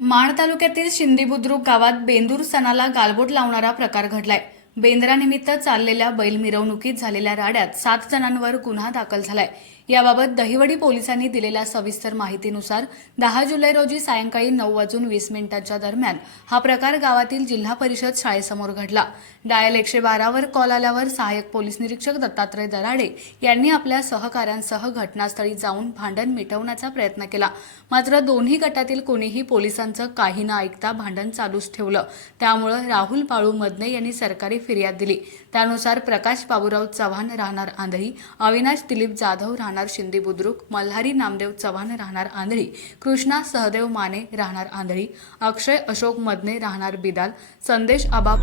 माण तालुक्यातील शिंदी बुद्रुक गावात बेंदूर सणाला गालबोट लावणारा प्रकार घडलाय. बेंद्रानिमित्त चाललेल्या बैल मिरवणुकीत झालेल्या राड्यात सात जणांवर गुन्हा दाखल झालाय. याबाबत दहिवडी पोलिसांनी दिलेल्या सविस्तर माहितीनुसार दहा जुलै रोजी सायंकाळी नऊ वाजून वीस मिनिटांच्या दरम्यान हा प्रकार गावातील जिल्हा परिषद शाळेसमोर घडला. डायल एकशे बारावर कॉल आल्यावर सहाय्यक पोलीस निरीक्षक दत्तात्रय दराडे यांनी आपल्या सहकाऱ्यांसह घटनास्थळी जाऊन भांडण मिटवण्याचा प्रयत्न केला. मात्र दोन्ही गटातील कोणीही पोलिसांचं काही न ऐकता भांडण चालूच ठेवलं. त्यामुळं राहुल पाळू मदने यांनी सरकारी फिर्याद दिली. त्यानुसार प्रकाश बाबूराव चव्हाण राहणार आंधळी अविनाश दिलीप जाधव राहणार शिंदे बुद्रुक मल्हारी नामदेव चव्हाण राहणार आंधळी कृष्णा सहदेव माने राहणार आंधळी अक्षय अशोक मदने राहणार बिदाल संदेश आबा